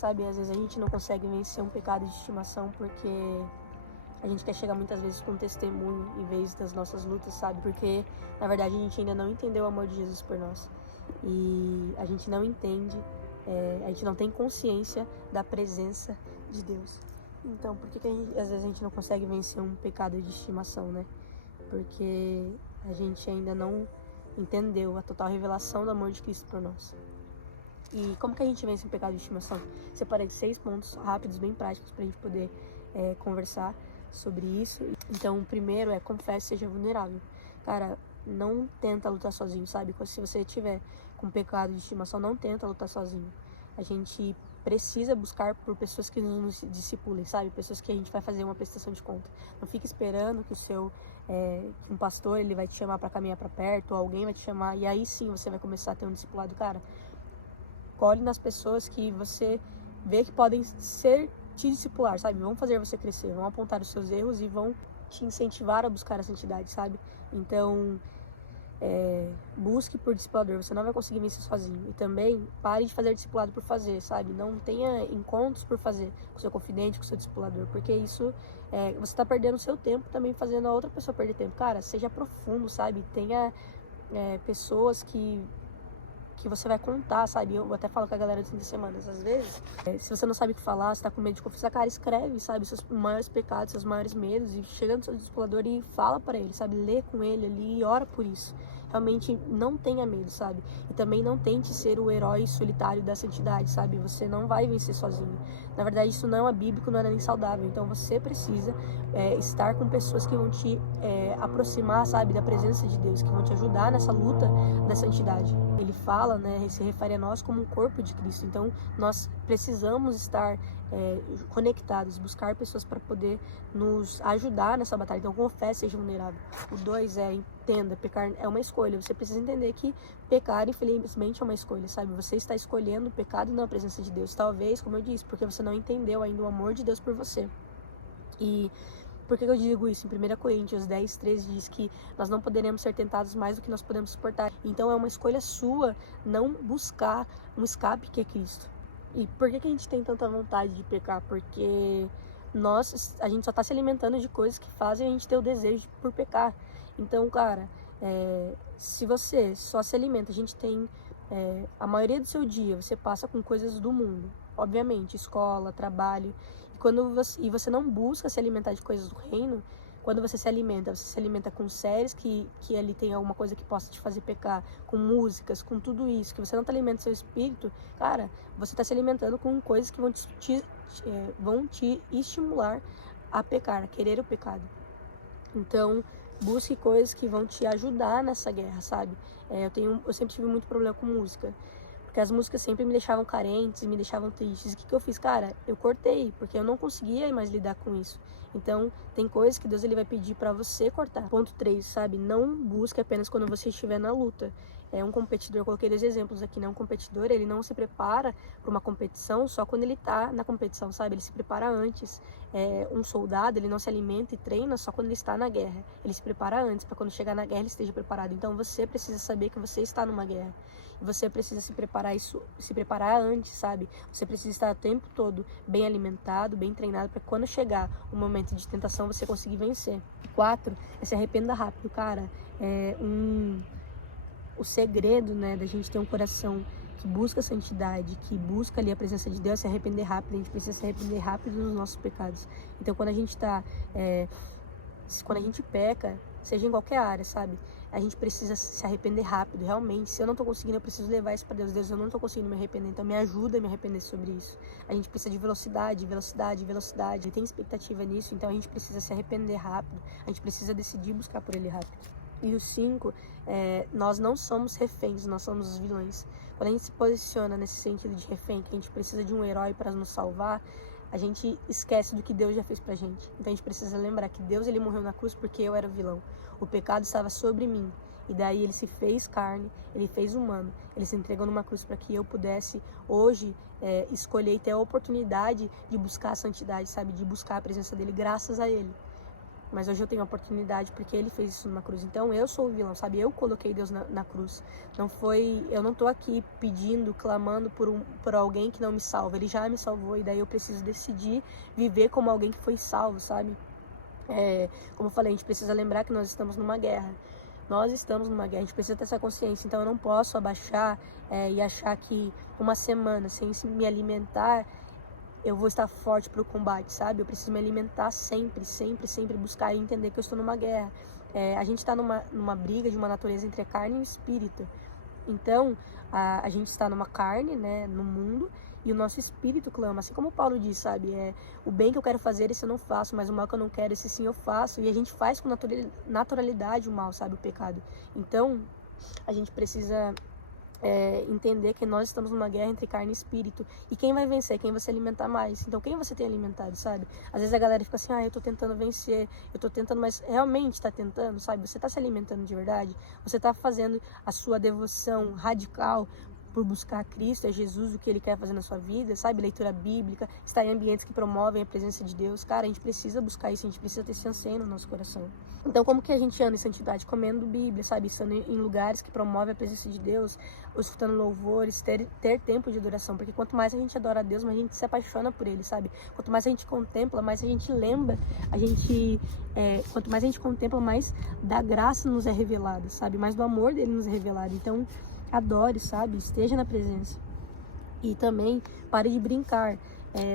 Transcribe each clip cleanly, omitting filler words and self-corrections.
sabe? Às vezes a gente não consegue vencer um pecado de estimação porque a gente quer chegar muitas vezes com testemunho em vez das nossas lutas, sabe? Porque, na verdade, a gente ainda não entendeu o amor de Jesus por nós. E a gente não entende, a gente não tem consciência da presença de Deus. Então, por que às vezes a gente não consegue vencer um pecado de estimação, né? Porque a gente ainda não entendeu a total revelação do amor de Cristo por nós. E como que a gente vence um pecado de estimação? Separei 6 pontos rápidos, bem práticos, pra gente poder conversar sobre isso. Então, o primeiro é confesse, seja vulnerável. Cara, não tenta lutar sozinho, sabe? Se você tiver com pecado de estimação, não tenta lutar sozinho. A gente precisa buscar por pessoas que nos discipulem, sabe? Pessoas que a gente vai fazer uma prestação de conta. Não fique esperando que que um pastor ele vai te chamar para caminhar para perto, ou alguém vai te chamar, e aí sim você vai começar a ter um discipulado. Cara, colhe nas pessoas que você vê que podem te discipular, sabe? Vão fazer você crescer, vão apontar os seus erros e vão te incentivar a buscar a santidade, sabe? Então, busque por discipulador, você não vai conseguir vencer sozinho. E também, pare de fazer discipulado por fazer, sabe? Não tenha encontros por fazer com o seu confidente, com o seu discipulador, porque isso, você tá perdendo o seu tempo também fazendo a outra pessoa perder tempo. Cara, seja profundo, sabe? Tenha pessoas que você vai contar, sabe? Eu até falo com a galera de 30 semanas, às vezes, se você não sabe o que falar, você tá com medo de confessar, cara, escreve, sabe? Seus maiores pecados, seus maiores medos, e chega no seu discipulador e fala pra ele, sabe? Lê com ele ali e ora por isso. Realmente não tenha medo, sabe? E também não tente ser o herói solitário da santidade, sabe? Você não vai vencer sozinho. Na verdade, isso não é bíblico, não é nem saudável. Então você precisa estar com pessoas que vão te aproximar, sabe? Da presença de Deus, que vão te ajudar nessa luta da santidade. Ele fala, né? Se refere a nós como um corpo de Cristo. Então nós precisamos estar conectados, buscar pessoas para poder nos ajudar nessa batalha. Então confesse, seja vulnerável. O 2 entenda, pecar é uma escolha. Você precisa entender que pecar, infelizmente, é uma escolha, sabe? Você está escolhendo o pecado e não a presença de Deus. Talvez, como eu disse, porque você não entendeu ainda o amor de Deus por você. E por que eu digo isso? Em 1 Coríntios 10, 13 diz que nós não poderemos ser tentados mais do que nós podemos suportar. Então é uma escolha sua não buscar um escape que é Cristo. E por que a gente tem tanta vontade de pecar? Porque a gente só está se alimentando de coisas que fazem a gente ter o desejo por pecar. Então, cara, se você só se alimenta, a gente tem a maioria do seu dia, você passa com coisas do mundo, obviamente, escola, trabalho, e você não busca se alimentar de coisas do reino. Quando você se alimenta com séries que ali tem alguma coisa que possa te fazer pecar, com músicas, com tudo isso, que você não está alimentando seu espírito, cara, você está se alimentando com coisas que vão te estimular a pecar, a querer o pecado. Então, busque coisas que vão te ajudar nessa guerra, sabe? Eu sempre tive muito problema com música, porque as músicas sempre me deixavam carentes, me deixavam tristes. O que eu fiz? Cara, eu cortei, porque eu não conseguia mais lidar com isso. Então, tem coisas que Deus ele vai pedir pra você cortar. Ponto 3, sabe? Não busque apenas quando você estiver na luta. Um competidor, eu coloquei 2 exemplos aqui, né? Um competidor, ele não se prepara para uma competição só quando ele tá na competição, sabe? Ele se prepara antes. Um soldado, ele não se alimenta e treina só quando ele está na guerra. Ele se prepara antes, para quando chegar na guerra ele esteja preparado. Então você precisa saber que você está numa guerra. E você precisa se preparar antes, sabe? Você precisa estar o tempo todo bem alimentado, bem treinado, para quando chegar o momento de tentação você conseguir vencer. 4, se arrependa rápido, cara. O segredo, né, da gente ter um coração que busca a santidade, que busca ali a presença de Deus, se arrepender rápido. A gente precisa se arrepender rápido dos nossos pecados. Então, quando a gente peca, seja em qualquer área, sabe? A gente precisa se arrepender rápido, realmente. Se eu não tô conseguindo, eu preciso levar isso pra Deus. Deus, eu não tô conseguindo me arrepender, então me ajuda a me arrepender sobre isso. A gente precisa de velocidade. Tem expectativa nisso, então a gente precisa se arrepender rápido. A gente precisa decidir buscar por Ele rápido. E o 5, nós não somos reféns, nós somos os vilões. Quando a gente se posiciona nesse sentido de refém, que a gente precisa de um herói para nos salvar, a gente esquece do que Deus já fez pra gente. Então a gente precisa lembrar que Deus ele morreu na cruz porque eu era o vilão. O pecado estava sobre mim. E daí ele se fez carne, ele fez humano. Ele se entregou numa cruz para que eu pudesse hoje escolher e ter a oportunidade de buscar a santidade, sabe? De buscar a presença dele, graças a ele. Mas hoje eu tenho a oportunidade porque ele fez isso numa cruz. Então eu sou o vilão, sabe? Eu coloquei Deus na cruz. Eu não tô aqui pedindo, clamando por alguém que não me salva. Ele já me salvou e daí eu preciso decidir viver como alguém que foi salvo, sabe? Como eu falei, a gente precisa lembrar que nós estamos numa guerra. Nós estamos numa guerra, a gente precisa ter essa consciência. Então eu não posso abaixar e achar que uma semana sem me alimentar eu vou estar forte para o combate, sabe? Eu preciso me alimentar sempre, sempre, sempre, buscar e entender que eu estou numa guerra. A gente está numa briga de uma natureza entre a carne e o espírito. Então, a gente está numa carne, né, no mundo, e o nosso espírito clama. Assim como Paulo diz, sabe? O bem que eu quero fazer, esse eu não faço, mas o mal que eu não quero, esse sim eu faço. E a gente faz com naturalidade o mal, sabe? O pecado. Então, a gente precisa entender que nós estamos numa guerra entre carne e espírito. E quem vai vencer? Quem vai se alimentar mais. Então, quem você tem alimentado, sabe? Às vezes a galera fica assim, eu tô tentando vencer, eu tô tentando, mas realmente tá tentando, sabe? Você tá se alimentando de verdade? Você tá fazendo a sua devoção radical por buscar Cristo, Jesus, o que Ele quer fazer na sua vida, sabe? Leitura bíblica, estar em ambientes que promovem a presença de Deus. Cara, a gente precisa buscar isso, a gente precisa ter esse anseio no nosso coração. Então, como que a gente anda em santidade? Comendo Bíblia, sabe? Estando em lugares que promovem a presença de Deus, ou escutando louvores, ter tempo de adoração. Porque quanto mais a gente adora a Deus, mais a gente se apaixona por Ele, sabe? Quanto mais a gente contempla, mais a gente lembra, quanto mais a gente contempla, mais da graça nos é revelada, sabe? Mais do amor dele nos é revelado. Então, adore, sabe? Esteja na presença. E também pare de brincar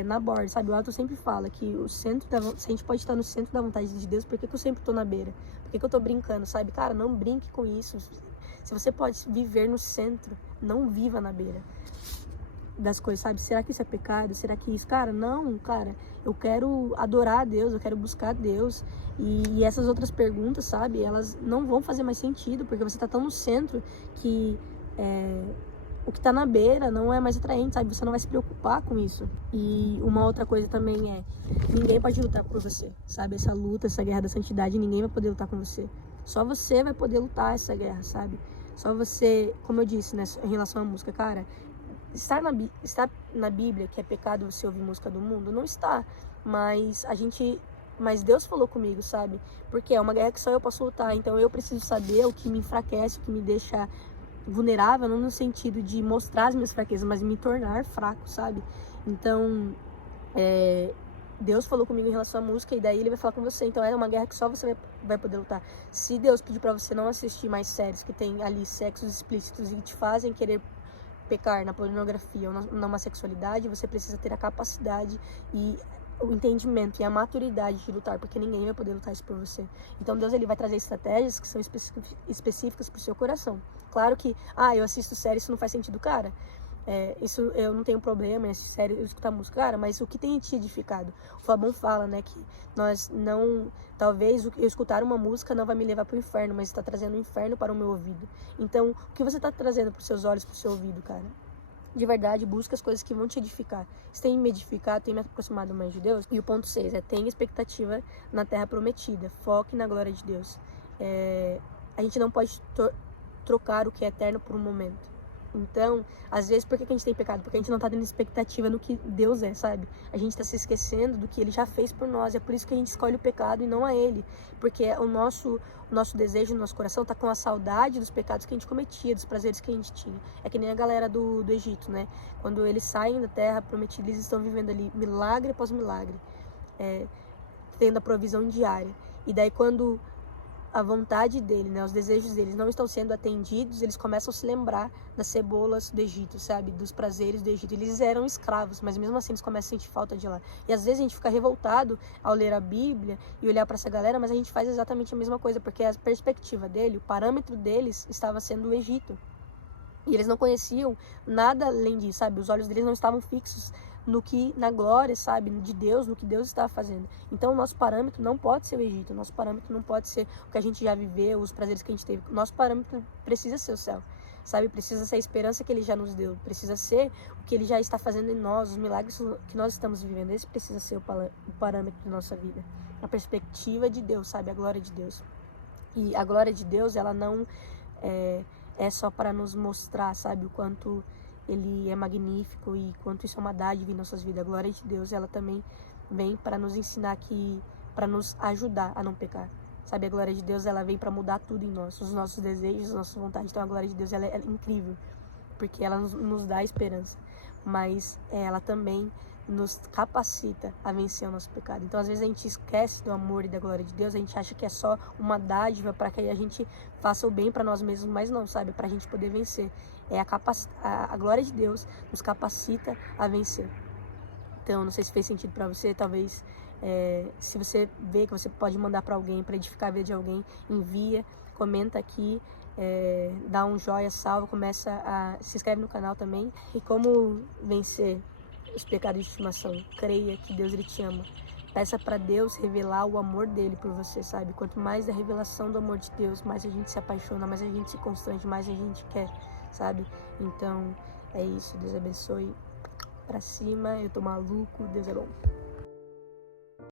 na borda, sabe? O Elton sempre fala que se a gente pode estar no centro da vontade de Deus, por que eu sempre tô na beira? Por que eu tô brincando, sabe? Cara, não brinque com isso. Se você pode viver no centro, não viva na beira das coisas, sabe? Será que isso é pecado? Será que isso? Cara, não, cara. Eu quero adorar a Deus, eu quero buscar a Deus. E essas outras perguntas, sabe? Elas não vão fazer mais sentido, porque você tá tão no centro que o que tá na beira não é mais atraente, sabe? Você não vai se preocupar com isso. E uma outra coisa também ninguém pode lutar por você, sabe? Essa luta, essa guerra da santidade, ninguém vai poder lutar com você. Só você vai poder lutar essa guerra, sabe? Só você, como eu disse, né, em relação à música, cara, estar na Bíblia, que é pecado você ouvir música do mundo, não está. Mas Deus falou comigo, sabe? Porque é uma guerra que só eu posso lutar. Então eu preciso saber o que me enfraquece, o que me deixa vulnerável, não no sentido de mostrar as minhas fraquezas, mas me tornar fraco, sabe? Então, Deus falou comigo em relação à música e daí Ele vai falar com você. Então é uma guerra que só você vai poder lutar. Se Deus pedir pra você não assistir mais séries que tem ali sexos explícitos e te fazem querer pecar na pornografia ou numa sexualidade, você precisa ter a capacidade e o entendimento e a maturidade de lutar, porque ninguém vai poder lutar isso por você. Então Deus ele vai trazer estratégias que são específicas pro seu coração. Claro que, eu assisto série, isso não faz sentido, cara. Isso eu não tenho problema em assistir série, eu escutar música, cara, mas o que tem te edificado? O Fabão fala, né, que nós não, talvez eu escutar uma música não vai me levar pro inferno, mas está trazendo o inferno para o meu ouvido. Então, o que você está trazendo pros seus olhos, pro seu ouvido, cara? De verdade, busca as coisas que vão te edificar. Se tem me edificado, tem me aproximado mais de Deus. E o ponto 6 tenha expectativa na terra prometida. Foque na glória de Deus. A gente não pode trocar o que é eterno por um momento. Então, às vezes, por que a gente tem pecado? Porque a gente não tá tendo expectativa no que Deus é, sabe? A gente tá se esquecendo do que Ele já fez por nós. É por isso que a gente escolhe o pecado e não a Ele. Porque o nosso desejo no nosso coração tá com a saudade dos pecados que a gente cometia, dos prazeres que a gente tinha. É que nem a galera do Egito, né? Quando eles saem da terra prometida, eles estão vivendo ali milagre após milagre. Tendo a provisão diária. E daí quando a vontade dele, né, os desejos deles não estão sendo atendidos, eles começam a se lembrar das cebolas do Egito, sabe, dos prazeres do Egito. Eles eram escravos, mas mesmo assim eles começam a sentir falta de lá. E às vezes a gente fica revoltado ao ler a Bíblia e olhar para essa galera, mas a gente faz exatamente a mesma coisa, porque a perspectiva dele, o parâmetro deles estava sendo o Egito. E eles não conheciam nada além disso, sabe? Os olhos deles não estavam fixos na glória, sabe, de Deus, no que Deus está fazendo. Então o nosso parâmetro não pode ser o Egito, o nosso parâmetro não pode ser o que a gente já viveu, os prazeres que a gente teve. O nosso parâmetro precisa ser o céu, sabe, precisa ser a esperança que Ele já nos deu, precisa ser o que Ele já está fazendo em nós, os milagres que nós estamos vivendo. Esse precisa ser o parâmetro da nossa vida, a perspectiva de Deus, sabe, a glória de Deus. E a glória de Deus, ela não é só para nos mostrar, sabe, o quanto Ele é magnífico e quanto isso é uma dádiva em nossas vidas. A glória de Deus, ela também vem para nos ensinar que para nos ajudar a não pecar. Sabe, a glória de Deus, ela vem para mudar tudo em nós, os nossos desejos, as nossas vontades. Então a glória de Deus, ela é incrível, porque ela nos dá esperança, mas ela também nos capacita a vencer o nosso pecado. Então às vezes a gente esquece do amor e da glória de Deus, a gente acha que é só uma dádiva para que a gente faça o bem para nós mesmos, mas não, sabe, para a gente poder vencer. A glória de Deus nos capacita a vencer. Então, não sei se fez sentido para você, talvez se você vê que você pode mandar para alguém, para edificar a vida de alguém, envia, comenta aqui, dá um joinha, salva, se inscreve no canal também. E como vencer os pecados de estimação? Creia que Deus, ele te ama. Peça para Deus revelar o amor dele por você, sabe? Quanto mais da revelação do amor de Deus, mais a gente se apaixona, mais a gente se constrange, mais a gente quer, sabe? Então, é isso. Deus abençoe. Pra cima, eu tô maluco. Deus é bom.